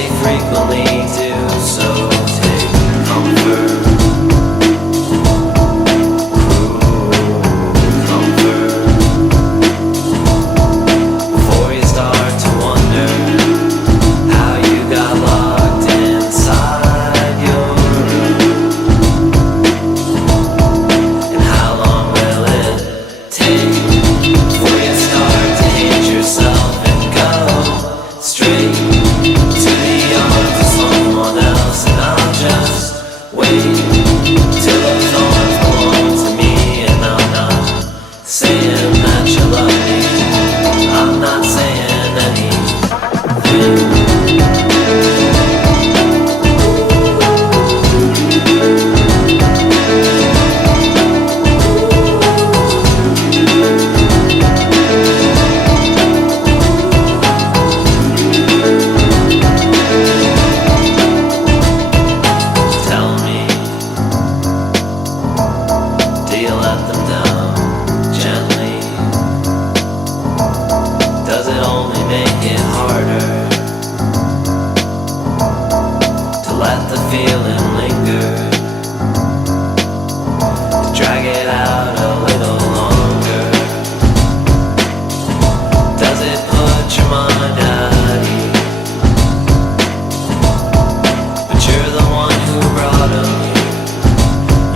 they frequently do. So take comfort, cruel comfort, before you start to wonder how you got locked inside your room. And how long will it take before you start to hate yourself and go straight to the arms of someone else? And I'll just wait till those arms belong to me. And I'm not saying that you love me, I'm not saying anything. Tell me, do you let them down gently? Does it only make it harder to let the feeling linger, to drag it out a little longer? Does it put your mind at ease? But you're the one who brought them here.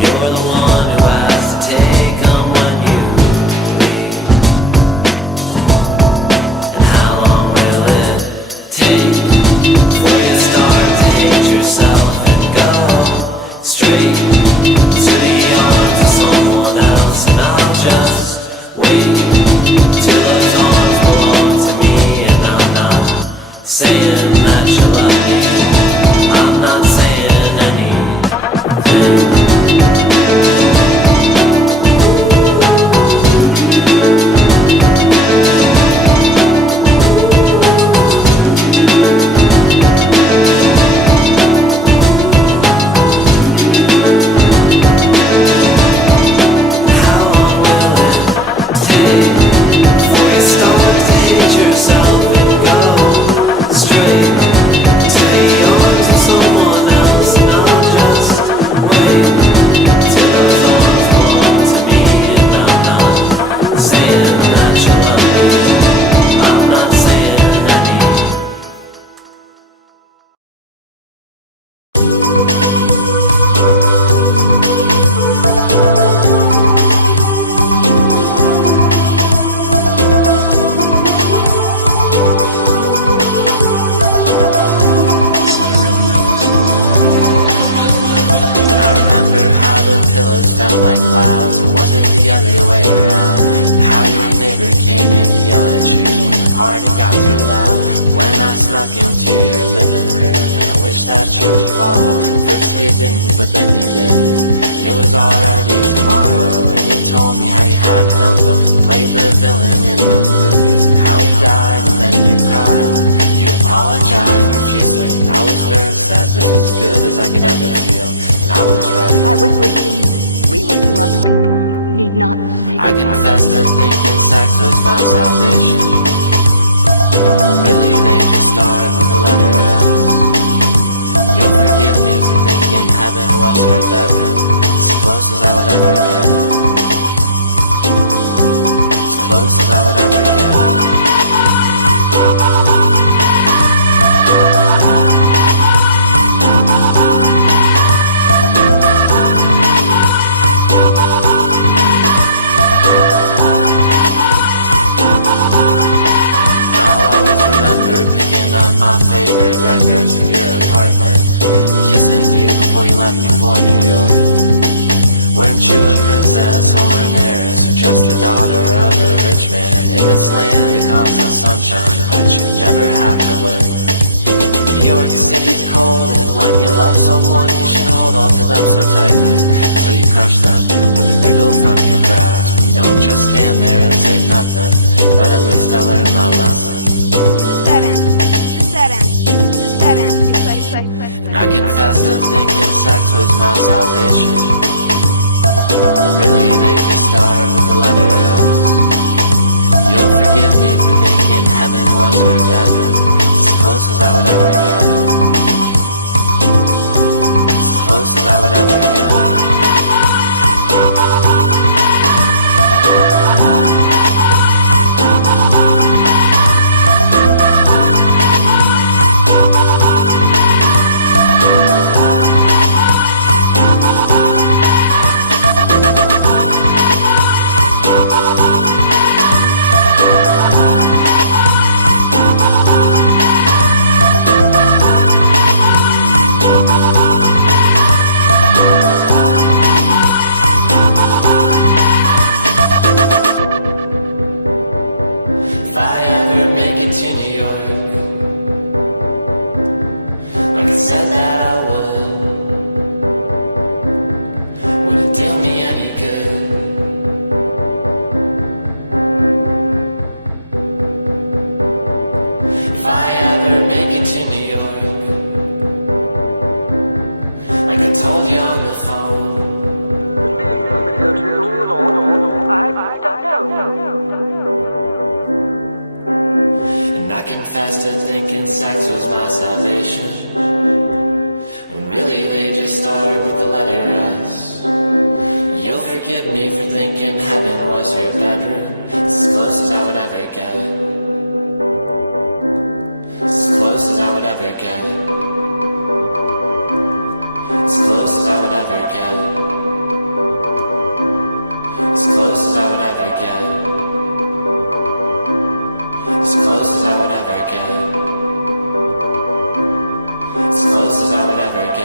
You're the one who has to take them when you leave. And how long will it take before you start to hate yourself and go straight to the arms of someone else? And I'll just wait till those arms belong to me. And I'm not saying that you love me, I'm not saying anything. How long will it take before you start to hate yourself and go straight to the arms of someone else? And I'll just wait till those arms belong to me. And I'm not saying that you love me, I'm not saying anything. Said that I would do me any good. If I ever make it to New York, I told you on the phone. And I confess to thinking sex was my salvation, when really they just started with the letter S. You'll forgive me for thinking heaven was way better. It's close as I would ever get. It's close as I would ever get. It's close as I would ever get. It's close as I would ever get. It's close as I would ever get. It's close as I would ever get.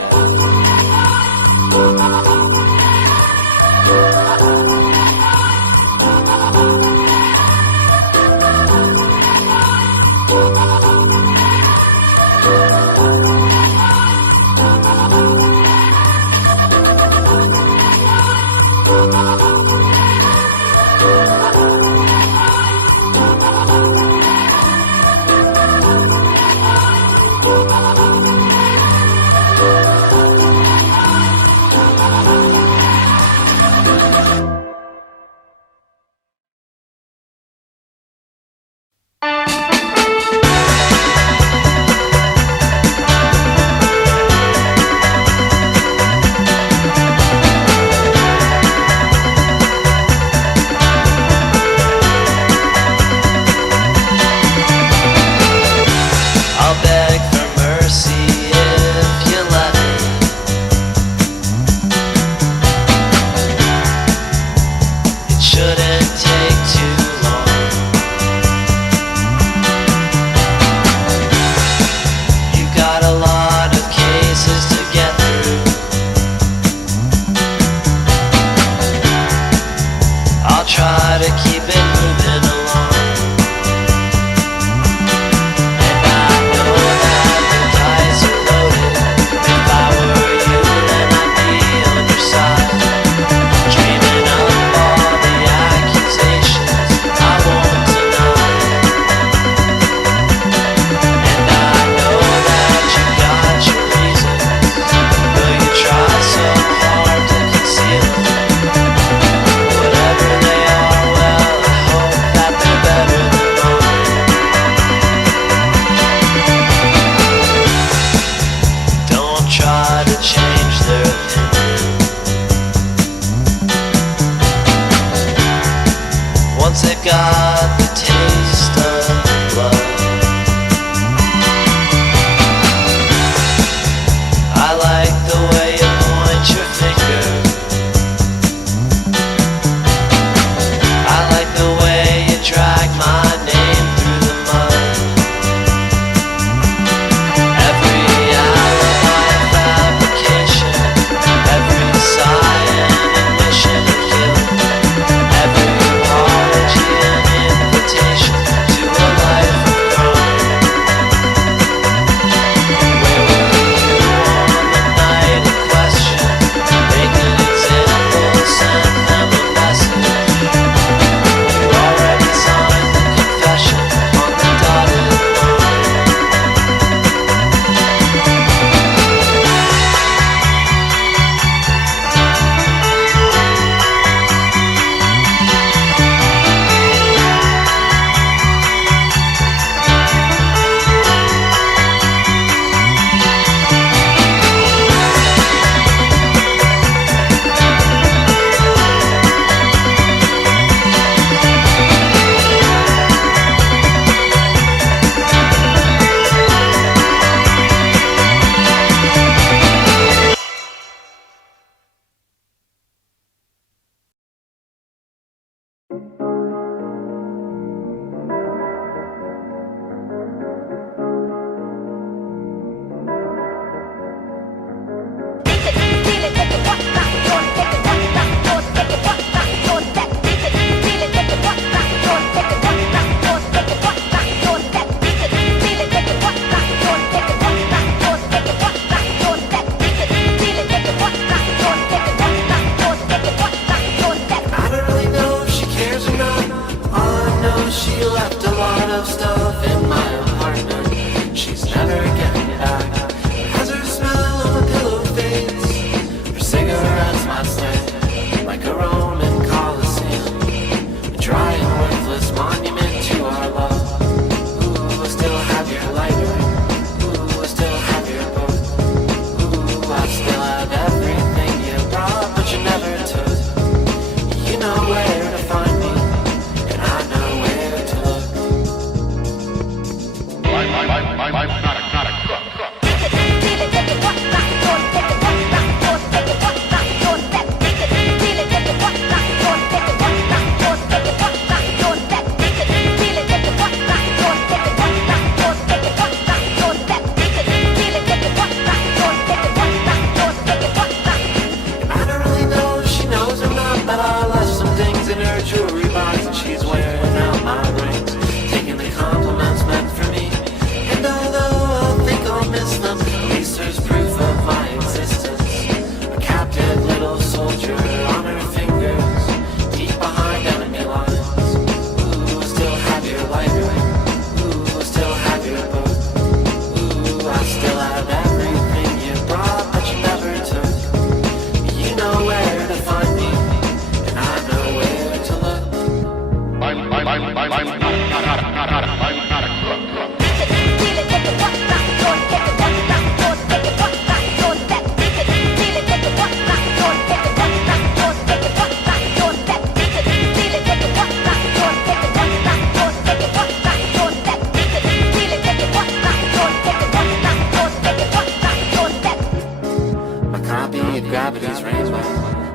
copy of gravity's rainbow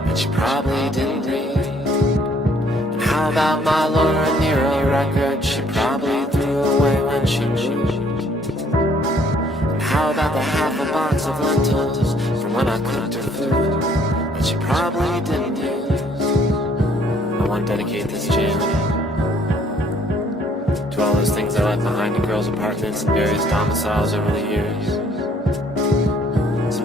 that she probably didn't read? And how about my Laura Nero record she probably threw away when she moved? And how about the half a box of lentils from when I cooked her food that she probably didn't use? I want to dedicate this jam to all those things I left behind in girls' apartments and various domiciles over the years.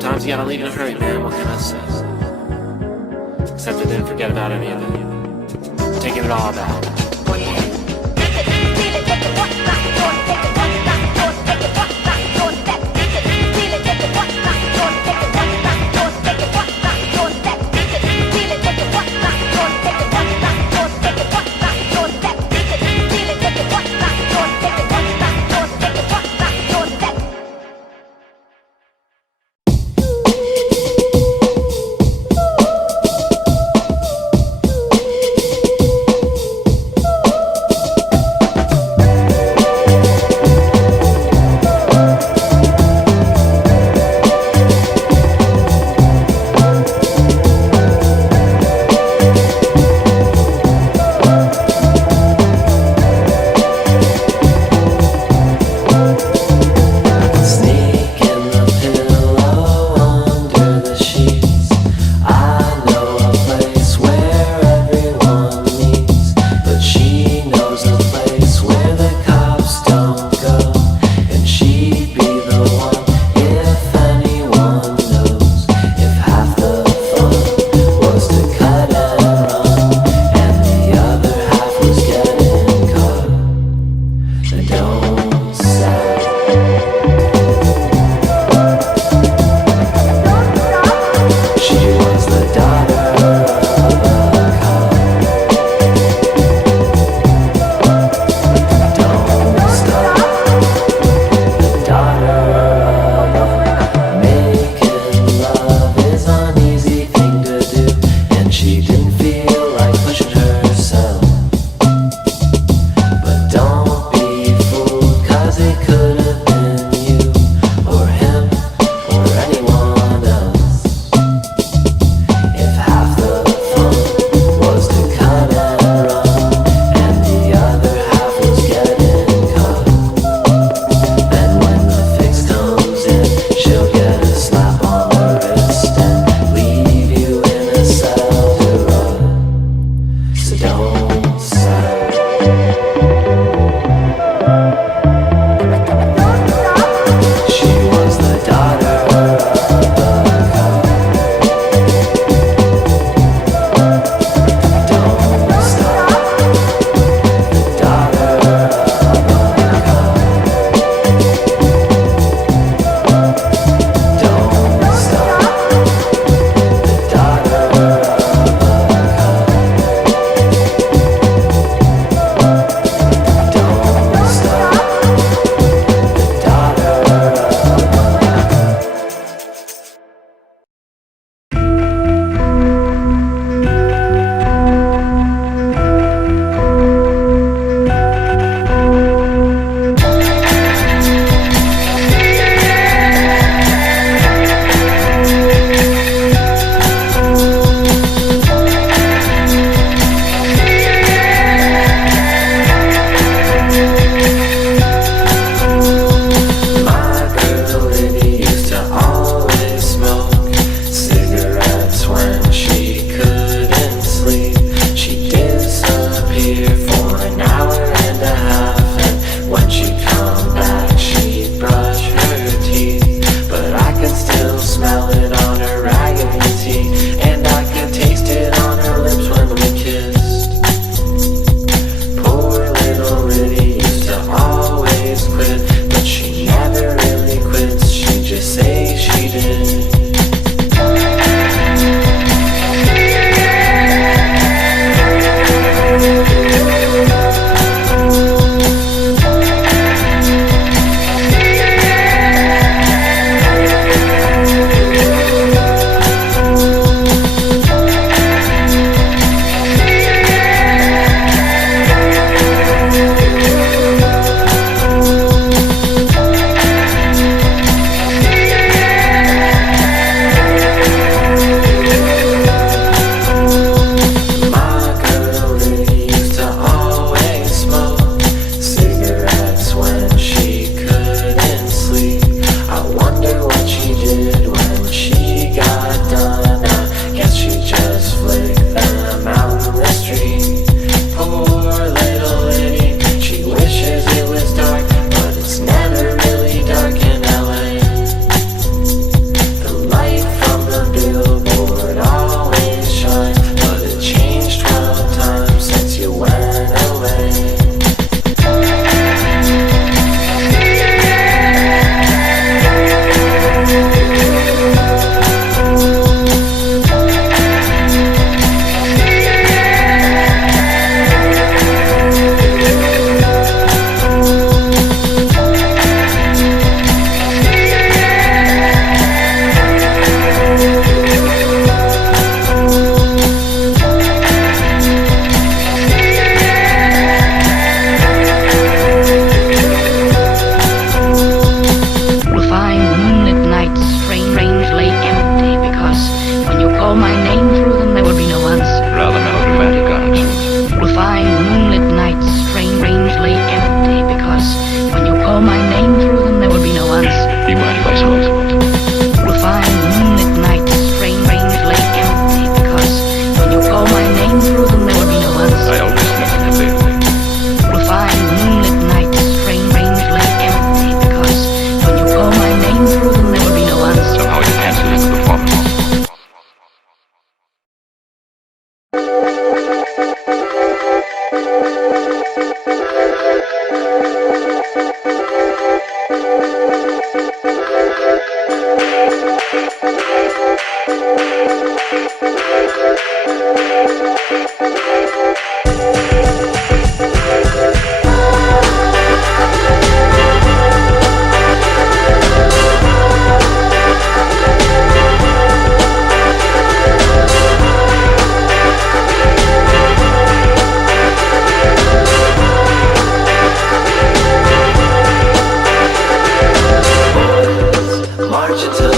Sometimes you gotta leave in a hurry, man, what can I say? Except I didn't forget about any of it. Taking it all back.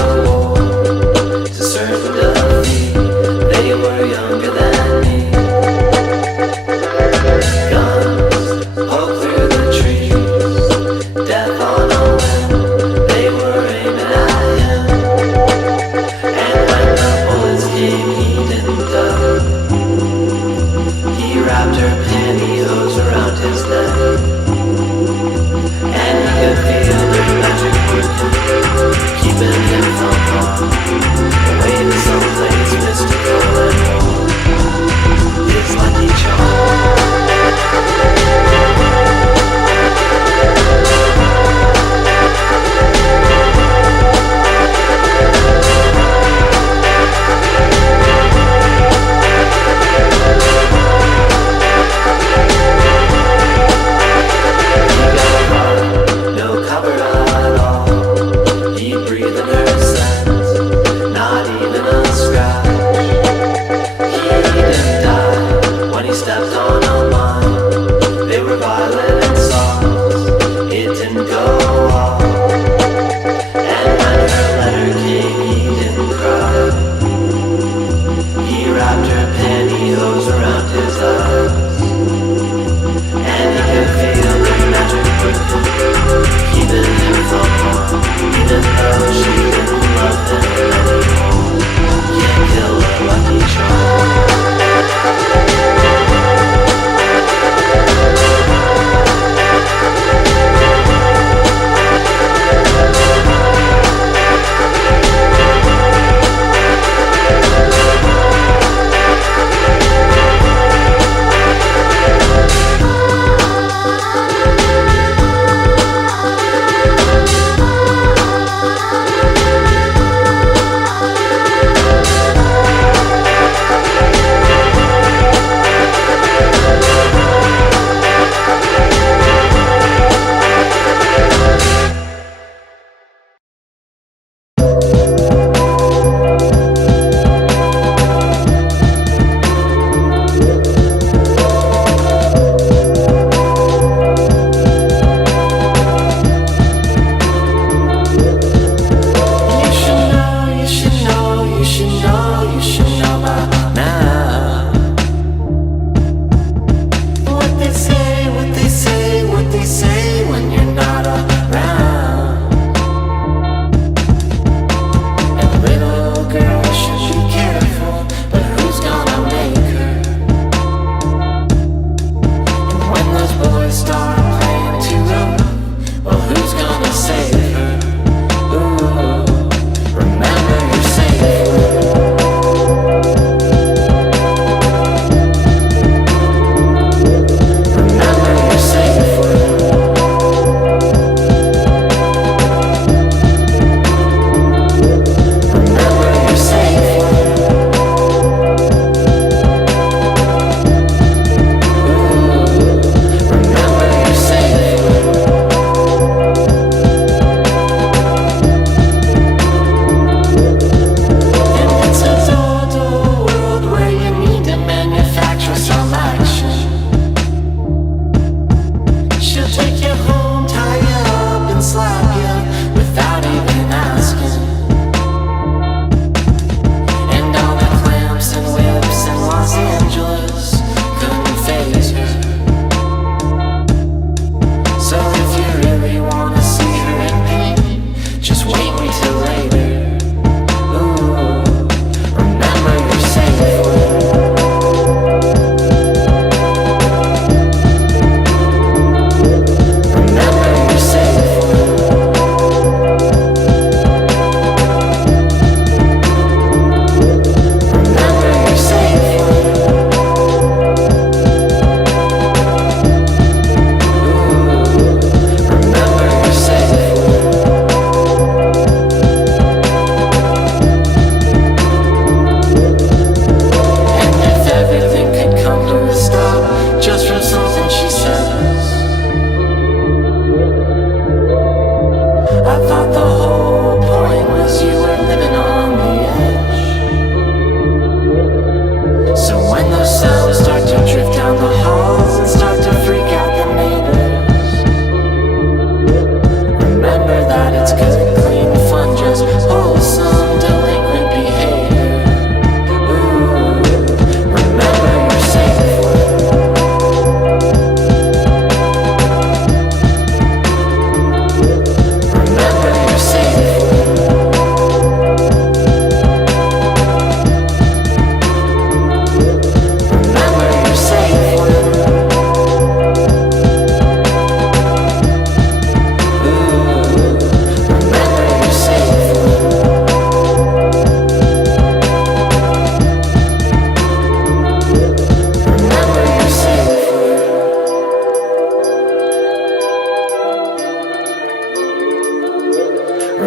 the war to certain defeat. They were younger than me. Guns poke through the trees, death on a limb. They were aiming at him, and when the bullets came, he didn't duck. He wrapped her pantyhose around his neck, and he could feel their magic working, keeping him from harm, away to someplace mystical and warm.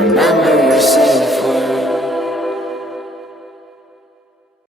remember you saying